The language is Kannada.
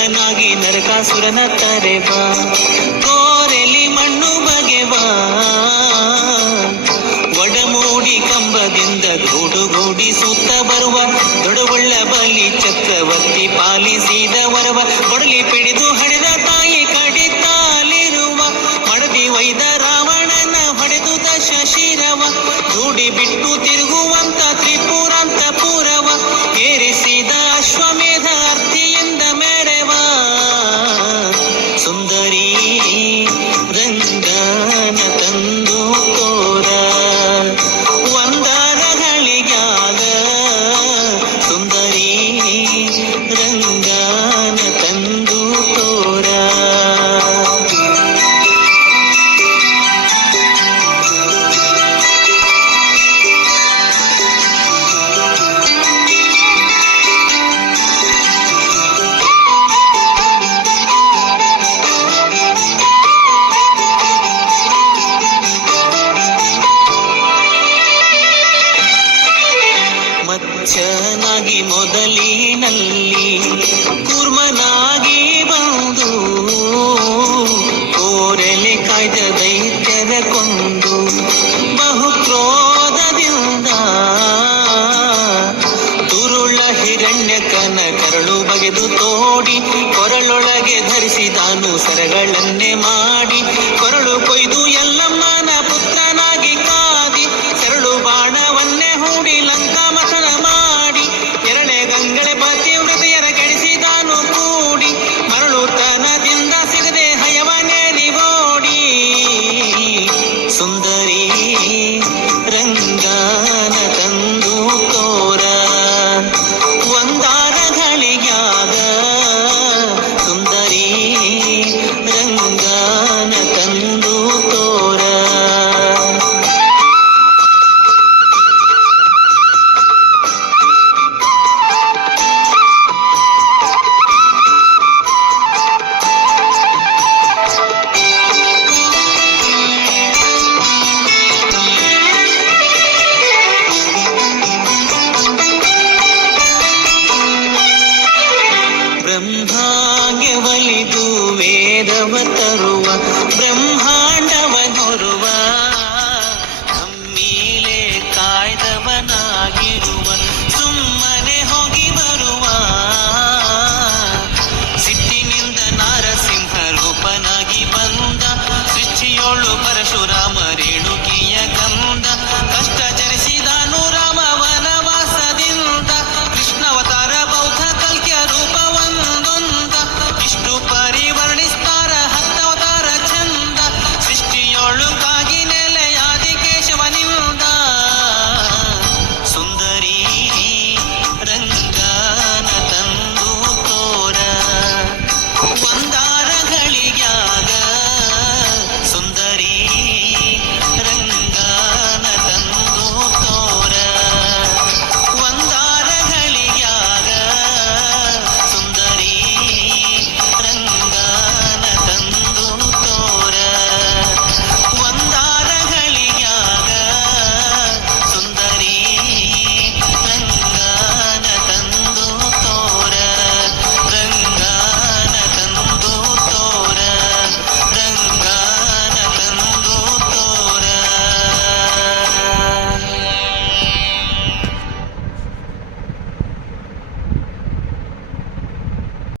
ದೈತ್ಯನಾಗಿ ನರಕಾಸುರನ ತರೆವ, ಕೋರೆಲಿ ಮಣ್ಣು ಬಗೆವ, ಒಡಮೂಡಿ ಕಂಬದಿಂದ ಗೂಡುಗೂಡಿ ಸುತ್ತ ಬರುವ, ದೊಡವುಳ್ಳ ಬಲಿ ಚಕ್ರವರ್ತಿ ಪಾಲಿಸಿದ ವರವ, ಕೊಡಲಿ ಪಿಡಿದು ಹಡೆದ ತಾಯಿ ಕಡಿತಾಲಿರುವ, ಮಡದಿ ಒಯ್ದ ರಾವಣನ ಹೊಡೆದು ದಶ ಶಿರವ, ಧೂಡಿ ಬಿಟ್ಟು ತಿರುಗುವಂತ ತ್ರಿಪುರಾಂತ ಪೂರವ, ಏರಿಸಿದ ಅಶ್ವಮೇಧ ಅರ್ಥಿಯಿಂದ ಮೆರೆವ, ಸುಂದರಿ ರಂಗನ ತಂದು ತೋರ, ಒಂದರಗಳಿಗಾದ ಸುಂದರಿ ರಂಗನ ತಂದು ತೋರ. ಮಚ್ಚನಾಗಿ ಮೊದಲಿನಲ್ಲಿ ಕೂರ್ಮನಾಗಿ ಬಂದು, ಕೋರೆಲೆ ಕಾಯ್ದ ದೈತ್ಯರ ಕೊಂದು, ಬಹು ಕ್ರೋಧದಿಂದ ತುರುಳ ಹಿರಣ್ಯಕನ ಕರಳು ಬಗೆದು ತೋಡಿ, ಕೊರಳೊಳಗೆ ಧರಿಸಿದಾನು ಸರಗಳನ್ನೇ ಮಾಡಿ, ಕೊರಳು ಕೊಯ್ದು ಎಲ್ಲಮ್ಮನ ಪುತ್ರನಾಗಿ ಕಾದಿ, ಸರಳು ಬಾಣವನ್ನೇ ಹೂಡಿ ಲಂಕಾ ಮಥನ ಮಾಡಿ, ಎರಳೆ ಗಂಗಳೆ ಪತಿವ್ರತೆಯರ ಕೆಡಿಸಿದಾನು ಕೂಡಿ, ಮರಳುತನದಿಂದ ಸಿಗದೆ ಹಯವನೇರಿ ಓಡಿ, ಸುಂದರಿ ರಂಗನ ತಂದು ತೋರ, ಒಂದಾರಗಳಿಗಾದ ಸುಂದರಿ ರಂಗನ ತಂದು ತೋರ. ಬ್ರಹ್ಮಾಗೆ ಒಲಿದು ವೇದವ ತರುವ, ಬ್ರಹ್ಮಾಂಡವ